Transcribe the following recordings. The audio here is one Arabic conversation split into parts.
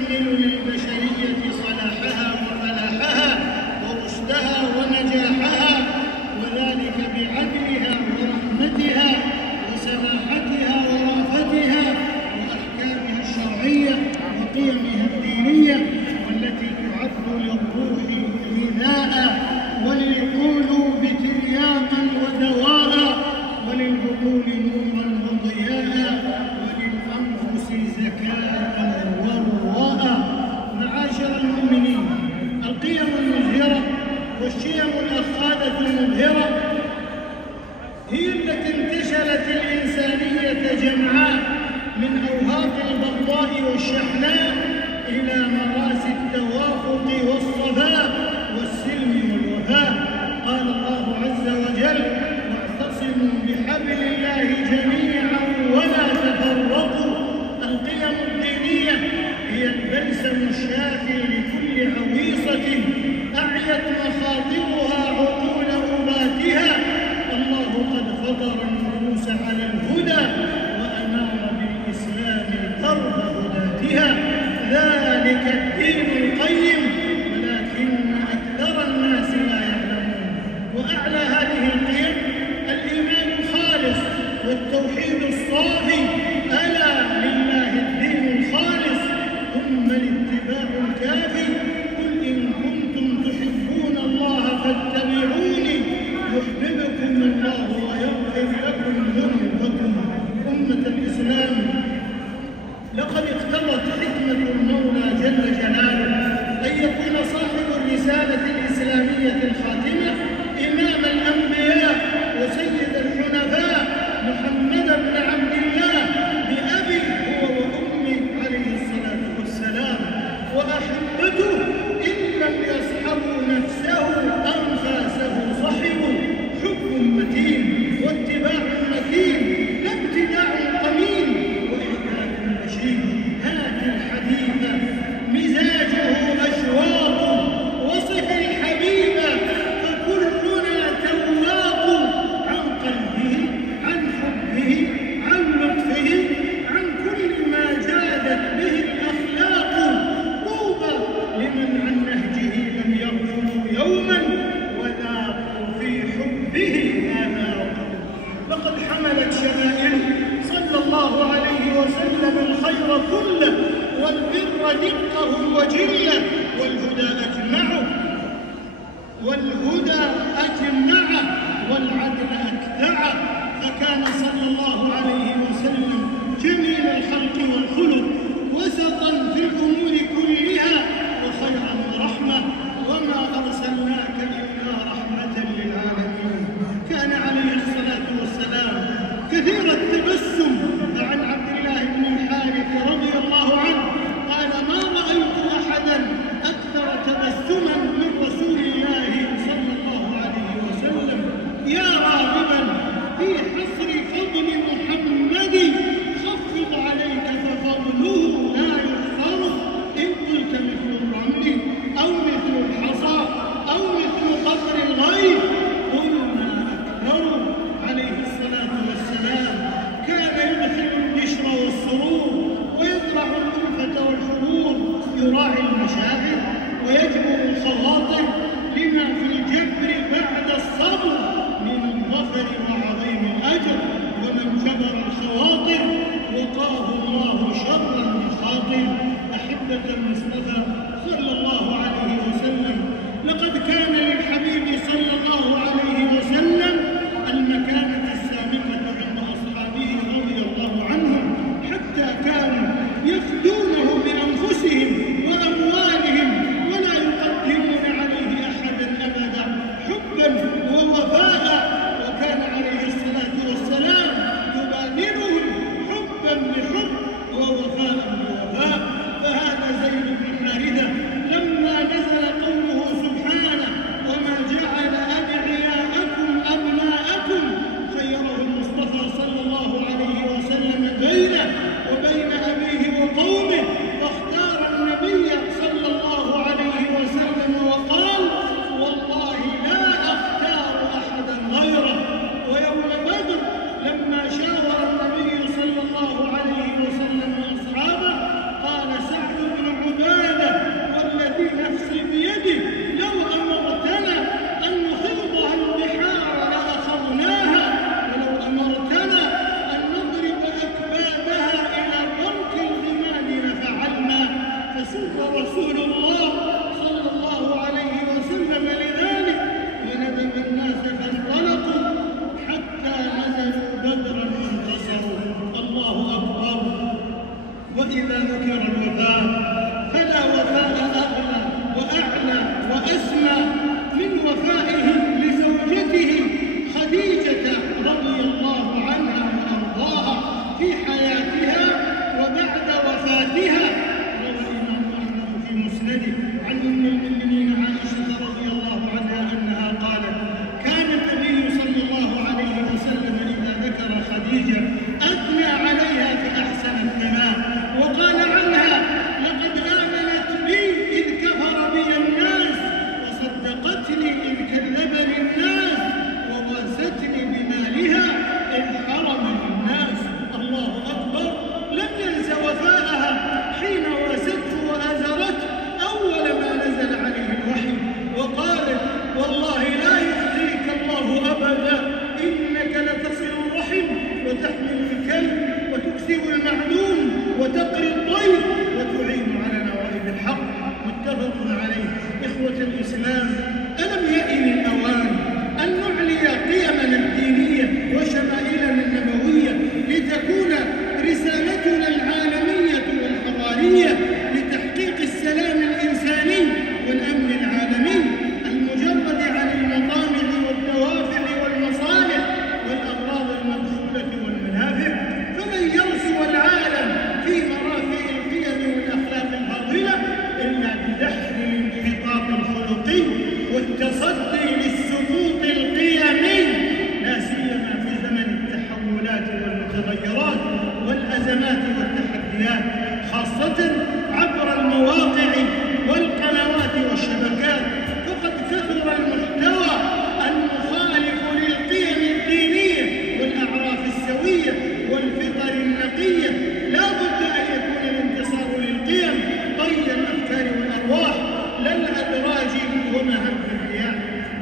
يكمل للبشرية صلاحها وفلاحها ورشدها ونجاحها، وذلك بعدلها ورحمتها وسماحتها ورأفتها وأحكامها الشرعية وقيمها الدينية، والتي تعد للروح غذاء وللقلوب ترياقا ودواء وللعقول نورا وضياء وللأنفس زكاء وروءا. معاشر المؤمنين، القيم المزهرة والشيم الأخاذة المبهرة هي التي انتشلت الإنسانية جمعاء من أوهاق البغضاء والشحناء إلى مراسي التوافق والصفاء والسلم والوفاء. قال الله عز وجل: واعتصموا بحبل الله جميعا ولا تفرقوا. القيم الدينية هي البلسم الشافي لكل عويصة أعيت مخاطرها عقول أباتها. الله قد فطر النفوس على الهدى وأنار بالإسلام درب هداتها. ذلك الدين القيم ولكن أكثر الناس لا يعلمون. وأعلى هذه القيم الإيمان الخالص والتوحيد الصافي. ألا لله الدين الخالص ثم الاتباع الكافي. قل إن كنتم تحبون الله فاتبعوني يحببكم الله ويغفر لكم ذنوبكم. أمة الإسلام، لقد اقتضت حكمة المولى جل جلاله أن يكون صاحب الرسالة الإسلامية الخاتمة إمام الأنبياء وسيد الحنفاء محمد بن عبد الله بأبي هو وأمي عليه الصلاة والسلام، وأحبته إن لم يصحبوا نفسه أنفاسه صحبوا. حب متين واتباع متين لا ابتداع قمين وإحداث بشير. هات الحديث مزاجه أشواق وصف الحبيب فكلنا تواق عن قلبه عن حبه عن لطفه عن كل ما جادت به الأخلاق. طوبى لمن عن نهجه لم يغفلوا يوما وذاقوا في حبه آناق. لقد حملت شمائله صلى الله عليه وسلم الخير كله والبر دقه وجله والهدى أجمعه والعدل أكدعه. فكان صلى الله عليه وسلم جميل الخلق والخلق وسطا في الأمور كلها وخيرا ورحمة، وما أرسلناك إلا رحمة للعالمين. كان عليه الصلاة والسلام كثير التبسم. فعن عبد الله بن الحارث رضي الله عنه قال: ما رأيت أحدا أكثر تبسما من رسول الله صلى الله عليه وسلم. يا راغبا في حصر فضل محمد خفض عليك ففضله لا يحصر. إن قلت مثل الرمل أو مثل الحصى أو مثل قطر الغيث قل ما أكثر. عليه الصلاة والسلام كان يدخل البشر والسرور ويزرع الألفة والحرور، يراعي المشاعر ويجبر الخواطر لما في الجبر بعد الصبر من الظفر وعظيم الأجر. ومن جبر الخواطر وقاه الله شر المخاطر. أحبة المصطفى صلى الله عليه وسلم، لقد كان للحبيب صلى الله عليه وسلم المكانة السامقة عند أصحابه رضي الله عنهم، حتى كانوا يفدونه بأنفسهم وأموالهم ولا يقدمون عليه أحدا أبدا حبا ووفاء. وكان عليه الصلاة والسلام يبادلهم حبا بحب ووفاء بوفاء. فهذا زيد بن حارثة رسول الله صلى الله عليه وسلم لذلك وندب الناس فانطلقوا حتى نزلوا بدرا وانتصروا. الله أكبر. وإذا ذكر الوفاء فلا وفاء أغلى وأعلى وأسمى من وفائه لزوجته خديجة رضي الله عنها وأرضاها في حياتها وبعد وفاتها. روى الإمام أحمد في مسنده عن أم المؤمنين عائشة رضي الله عنها أنها قالت: كان النبي صلى الله عليه وسلم إذا ذكر خديجة أثنى عليها فأحسن الثناء وقال عنها: لقد آمنت بي إذ كفر بي الناس وصدقتني إذ كذبني الناس وواستني بمالها إذ حرمني الناس. الله أكبر. لم ينس وفاءها حين واسته وآزرته أول ما نزل عليه الوحي وقالت: والله لا يخزيك الله أبدا إنك لتصل الرحم وتحمل الكلب وتكسب المعلوم وتقري الضيف وتعين على نوائب الحق. متفق عليه. إخوة الإسلام، ألم يئن الأوان أن نعلي قيمنا الدينية وشمائلنا النبوية لتكون رسالتنا العالمية والحضارية لتحقيق السلام الإنساني والأمن العالمي المجرد عن المطامع والدوافع والمصالح والأغراض المدخولة والمنافع؟ فمن يرسو العالم في مرافق القيم والأخلاق الفاضلة إلا بدحر الانحطاط الخلقي والتصدي للسقوط القيمي، لا سيما في زمن التحولات والمتغيرات والأزمات والتحديات، خاصة عبر المواقع والقنوات والشبكات. فقد كثر المحتوى المخالف للقيم الدينية والأعراف السوية والفطر النقية. لا بد أن يكون الانتصار للقيم طي الأفكار والأرواح لا الأدراج ومهب الرياح.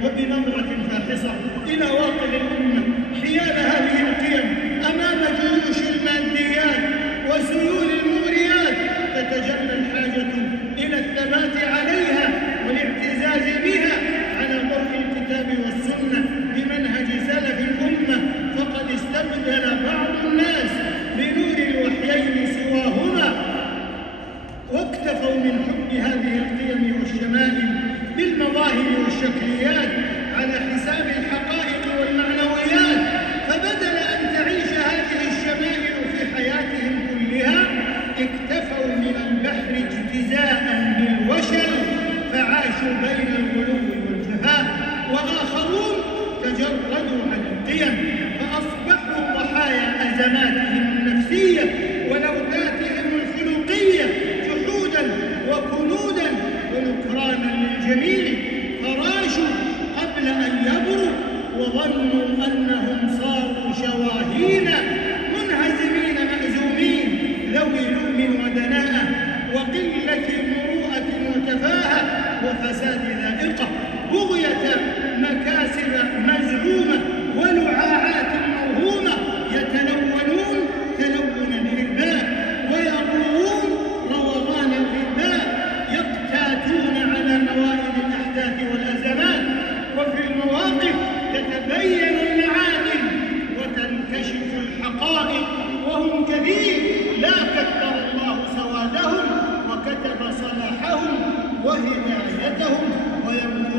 وبنظرة فاحصة إلى واقع الأمة حيال هذه القيم أمام جيوش الماديات وسيول المغريات تتجلى الحاجة إلى الثبات عليها والاعتزاز بها على ضوء الكتاب والسنة بمنهج سلف الأمة. فقد استبدل بعض الناس بنور الوحيين سواهما واكتفوا من حب هذه القيم والشمائل بالمظاهر والشكليات على حساب الحقائق والمعنويات. فبدل أن تعيش هذه الشمائل في حياتهم كلها اكتفوا من البحر اجتزاء بالوشل فعاشوا بين الغلو والجفاء. وآخرون تجردوا عن القيم فأصبحوا ضحايا أزماتهم النفسية ولوثاتهم الخلقية جحودا وكنودا ونكرانا للجميل. فراشوا قبل أن يبروا وظنوا أنهم صاروا شواهين منهزمين مأزومين ذوي لؤم ودناءة وقلة مروءة وتفاهة وفساد ذائقة، بغية مكاسب مزعومة ولعاعات موهومة، يتلونون تلون الحرباء ويروون روضان الرباء، يقتاتون على نوائب الأحداث والأزمات. وفي المواقف تتبين المعادن وتنكشف الحقائق وهم كثير لا كثر الله سوادهم وكتب صلاحهم وهدايتهم ويمكرون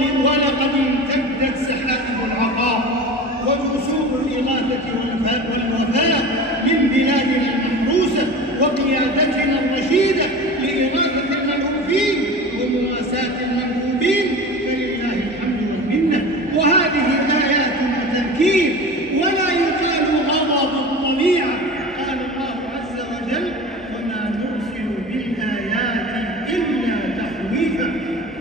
ولقد امتدت سحائب العطاء وكسوف الإغاثة والوفاء من بلادنا المحروسة وقيادتنا الرشيدة لإغاثة الملهوفين ومواساة المنهوبين، فلله الحمد والمنة. وهذه آيات وتذكير، ولا يقال غضب الطبيعة. قال الله عز وجل: وما نرسل بالآيات إلا تخويفا.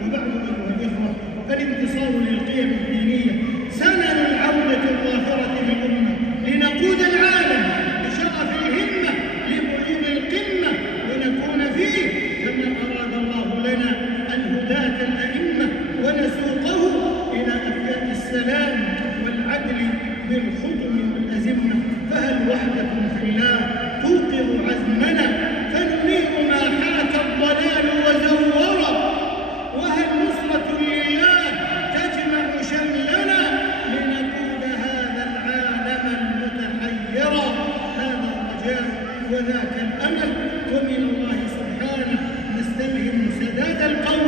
وبعد أيها الإخوة، فالانتصار للقيم الدينية سنن العودة الظاهرة للأمة لنقود العالم بشغف الهمة لبلوغ القمة ونكون فيه كما أراد الله لنا الهداة الأئمة ونسوقه إلى أفياء السلام والعدل بالخطم والأزمة. فهل وحدة في الله توقظ عزمنا فننير ما حاك الضلال وزوره؟ وهل نصرة لله تجمع شملنا لنقود هذا العالم المتحيرا؟ هذا الرجاء وذاك الأمل، ومن الله سبحانه نستلهم سداد القول